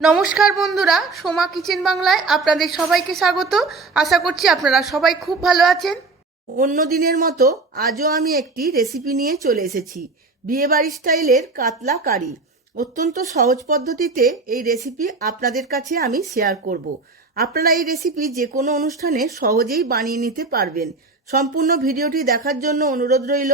নমস্কার বন্ধুরা, সোমা কিচেন বাংলায় আপনাদের সবাইকে স্বাগত। আশা করছি আপনারা সবাই খুব ভালো আছেন। অন্য দিনের মতো আজও আমি একটি রেসিপি নিয়ে চলে এসেছি। বিয়েবাড়ি স্টাইলের কাতলা কারি। অত্যন্ত সহজ পদ্ধতিতে এই রেসিপি আপনাদের কাছে আমি শেয়ার করব। আপনারা এই রেসিপি যে কোনো অনুষ্ঠানে সহজেই বানিয়ে নিতে পারবেন। সম্পূর্ণ ভিডিওটি দেখার জন্য অনুরোধ রইল।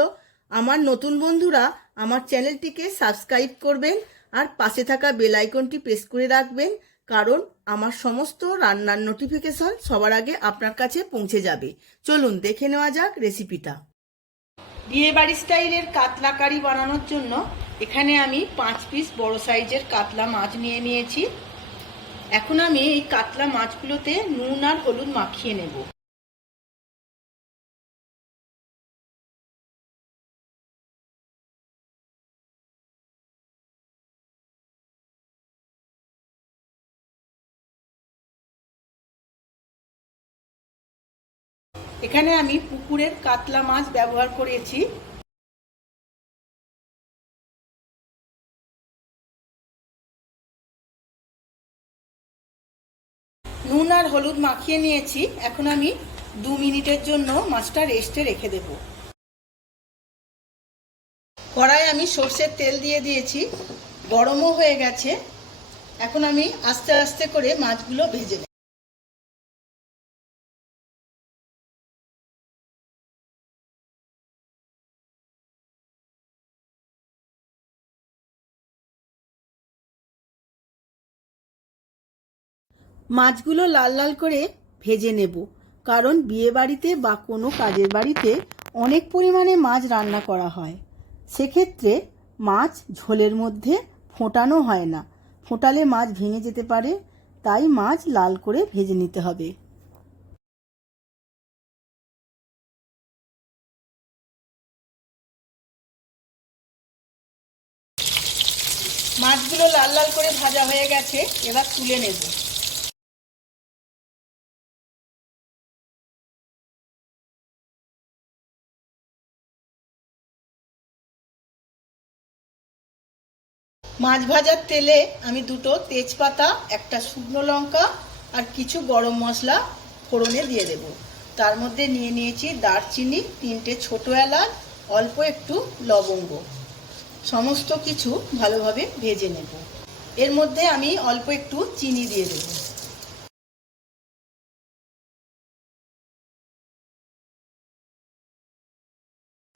আমার নতুন বন্ধুরা আমার চ্যানেলটিকে সাবস্ক্রাইব করবেন আর পাশে থাকা বেল আইকনটি প্রেস করে রাখবেন, কারণ আমার সমস্ত রান্নার নোটিফিকেশন সবার আগে আপনার কাছে পৌঁছে যাবে। চলুন দেখে নেওয়া যাক রেসিপিটা। বিয়েবাড়ি স্টাইলের কাতলা কারি বানানোর জন্য এখানে আমি 5 পিস বড় সাইজের কাতলা মাছ নিয়ে নিয়েছি। এখন আমি এই কাতলা মাছগুলোতে নুন আর হলুদ মাখিয়ে নেব। এখানে আমি পুকুরের কাতলা মাছ ব্যবহার করেছি। নুন আর হলুদ মাখিয়ে নিয়েছি। এখন আমি 2 মিনিটের জন্য মাছটা রেস্টে রেখে দেব। কড়াই আমি সর্ষের তেল দিয়ে দিয়েছি, গরমও হয়ে গেছে। এখন আমি আস্তে আস্তে করে মাছগুলো ভেজে নেব। মাছগুলো লাল লাল করে ভেজে নেব, কারণ বিয়ে বাড়িতে বা কোনো কাজের বাড়িতে অনেক পরিমাণে মাছ রান্না করা হয়। সেক্ষেত্রে মাছ ঝোলের মধ্যে ফোটানো হয় না, ফোটালে মাছ ভেঙে যেতে পারে। তাই মাছ লাল করে ভেজে নিতে হবে। মাছগুলো লাল লাল করে ভাজা হয়ে গেছে, এবার তুলে নেব। মাছ ভাজার তেলে আমি 2টো তেজপাতা, একটা শুকনো লঙ্কা আর কিছু গরম মশলা ফোড়নে দিয়ে দেব। তার মধ্যে নিয়ে নিয়েছি দারচিনি, 3টে ছোটো এলাচ, অল্প একটু লবঙ্গ। সমস্ত কিছু ভালোভাবে ভেজে নেব। এর মধ্যে আমি অল্প একটু চিনি দিয়ে দেব।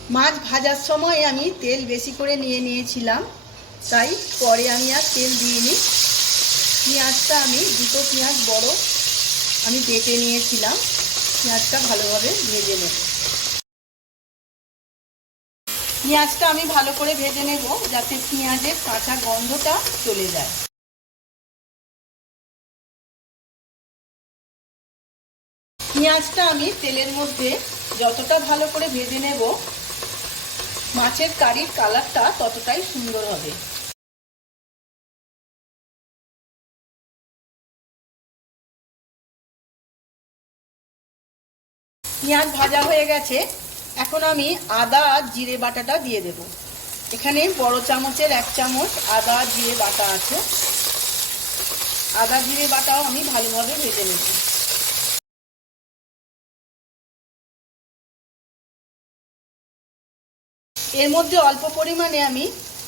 মাছ ভাজার সময় আমি তেল বেশি করে নিয়ে নিয়েছিলাম, তাই পরে আমি আর তেল দিইনি। পেঁয়াজটা আমি 2টো পেঁয়াজ বড় আমি বেটে নিয়েছিলাম। পেঁয়াজটা ভালোভাবে ভেজে নেব। পেঁয়াজটা আমি ভালো করে ভেজে নেব, যাতে পেঁয়াজের কাঁচা গন্ধটা চলে যায়। পেঁয়াজটা আমি তেলের মধ্যে যতটা ভালো করে ভেজে নেব, মাছের কারির কালারটা ততটাই সুন্দর হবে। পেঁয়াজ ভাজা হয়ে গেছে। এখন আমি আদা আর জিরে বাটাটা দিয়ে দেব। এখানে বড় চামচের 1 চামচ আদা জিরে বাটা আছে। আদা জিরে বাটাও আমি ভালোভাবে ভেজে নেব। এর মধ্যে অল্প পরিমাণে আমি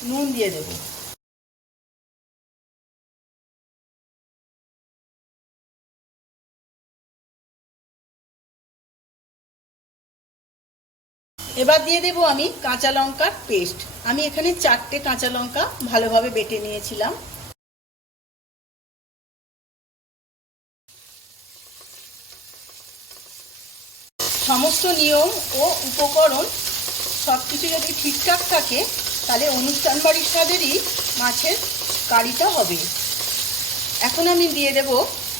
নুন দিয়ে দেব। এবার দিয়ে দেব আমি কাঁচা লঙ্কার পেস্ট। আমি এখানে 4টে কাঁচা লঙ্কা ভালোভাবে বেটে নিয়েছিলাম। সমস্ত নিয়ম ও উপকরণ সবকিছু যদি ঠিকঠাক থাকে, তাহলে অনুষ্ঠান বাড়ির স্বাদেরই মাছের কারিটা হবে। এখন আমি দিয়ে দেব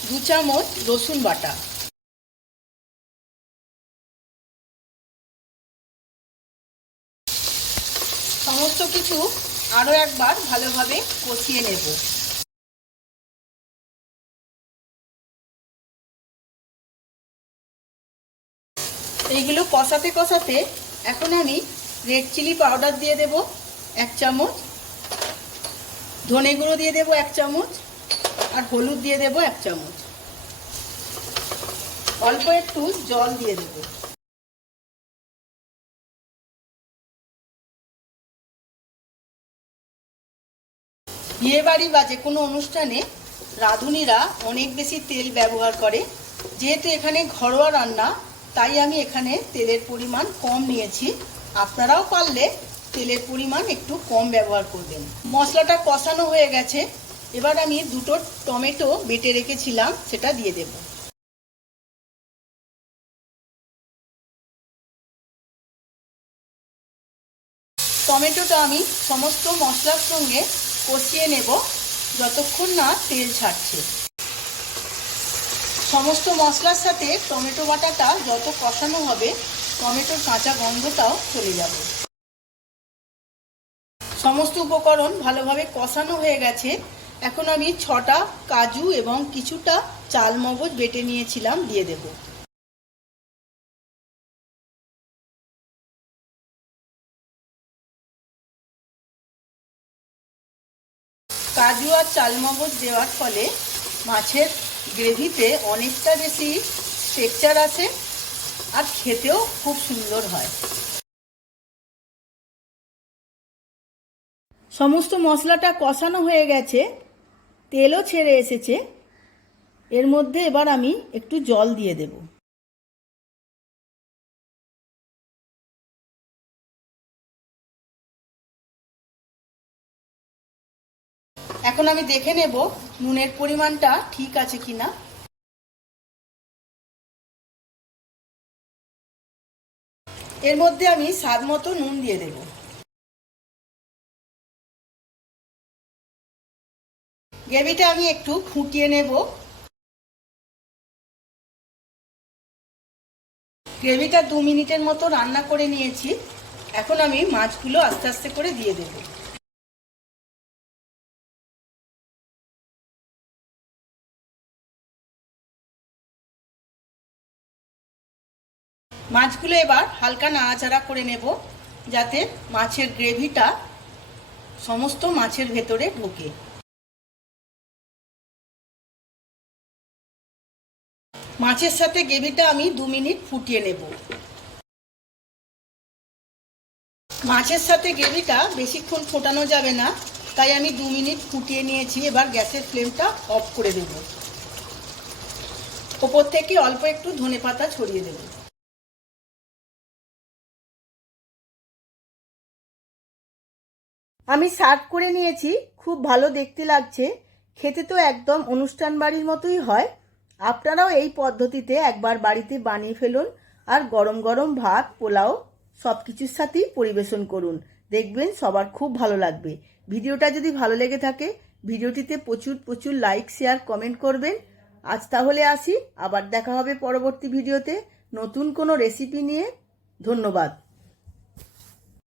2 চামচ রসুন বাটা। সমস্ত কিছু আরও একবার ভালোভাবে কষিয়ে নেব। এইগুলো কষাতে কষাতে এখন আমি রেড চিলি পাউডার দিয়ে দেব 1 চামচ, ধনে গুঁড়ো দিয়ে দেব 1 চামচ, আর হলুদ দিয়ে দেব 1 চামচ। অল্প একটু জল দিয়ে দেব। বিয়ে বাড়ি বা যে কোনো অনুষ্ঠানে রাঁধুনিরা অনেক বেশি তেল ব্যবহার করে। যেহেতু এখানে ঘরোয়া রান্না, তাই আমি এখানে তেলের পরিমাণ কম নিয়েছি। আপনারাও পারলে তেলের পরিমাণ একটু কম ব্যবহার করবেন। মশলাটা কষানো হয়ে গেছে, এবার আমি 2টো টমেটো বেটে রেখেছিলাম সেটা দিয়ে দেব। টমেটোটা আমি সমস্ত মশলার সঙ্গে কষিয়ে নেব যতক্ষণ না তেল ছাড়ছে। সমস্ত মশলার সাথে টমেটো বাটাটা যত কষানো হবে, টমেটোর কাঁচা গন্ধটাও চলে যাবে। সমস্ত উপকরণ ভালোভাবে কষানো হয়ে গেছে। এখন আমি 6টা কাজু এবং কিছুটা চালমগজ বেটে নিয়েছিলাম দিয়ে দেব। কাজু আর চালমগজ দেওয়ার ফলে মাছের গ্রেভিতে অনেকটা বেশি টেক্সচার আসে আর খেতেও খুব সুন্দর হয়। সমস্ত মশলাটা কষানো হয়ে গেছে, তেলও ছেড়ে এসেছে। এর মধ্যে এবার আমি একটু জল দিয়ে দেব। এখন আমি দেখে নেব নুনের পরিমাণটা ঠিক আছে কিনা। এর মধ্যে আমি স্বাদ মতো নুন দিয়ে দেব। গ্রেভিটা আমি একটু ফুটিয়ে নেব। গ্রেভিটা 2 মিনিটের মতো রান্না করে নিয়েছি। এখন আমি মাছগুলো আস্তে আস্তে করে দিয়ে দেব। মাছগুলো এবার হালকা নাড়াচাড়া করে নেব যাতে মাছের গ্রেভিটা সমস্ত মাছের ভেতরে ঢোকে। মাছের সাথে গ্রেভিটা আমি 2 মিনিট ফুটিয়ে নেব। মাছের সাথে গ্রেভিটা বেশিক্ষণ ফোটানো যাবে না, তাই আমি 2 মিনিট ফুটিয়ে নিয়েছি। এবার গ্যাসের ফ্লেমটা অফ করে দেব। ওপর থেকে অল্প একটু ধনেপাতা ছড়িয়ে দেব। আমি সার্ভ করে নিয়েছি। খুব ভালো দেখতে লাগছে, খেতে তো একদম অনুষ্ঠান বাড়ির মতোই হয়। আপনারাও এই পদ্ধতিতে একবার বাড়িতে বানিয়ে ফেলুন আর গরম গরম ভাত, পোলাও সব কিছুর সাথেই পরিবেশন করুন। দেখবেন সবার খুব ভালো লাগবে। ভিডিওটা যদি ভালো লেগে থাকে, ভিডিওটিতে প্রচুর প্রচুর লাইক, শেয়ার, কমেন্ট করবেন। আজ তাহলে আসি, আবার দেখা হবে পরবর্তী ভিডিওতে নতুন কোনো রেসিপি নিয়ে। ধন্যবাদ।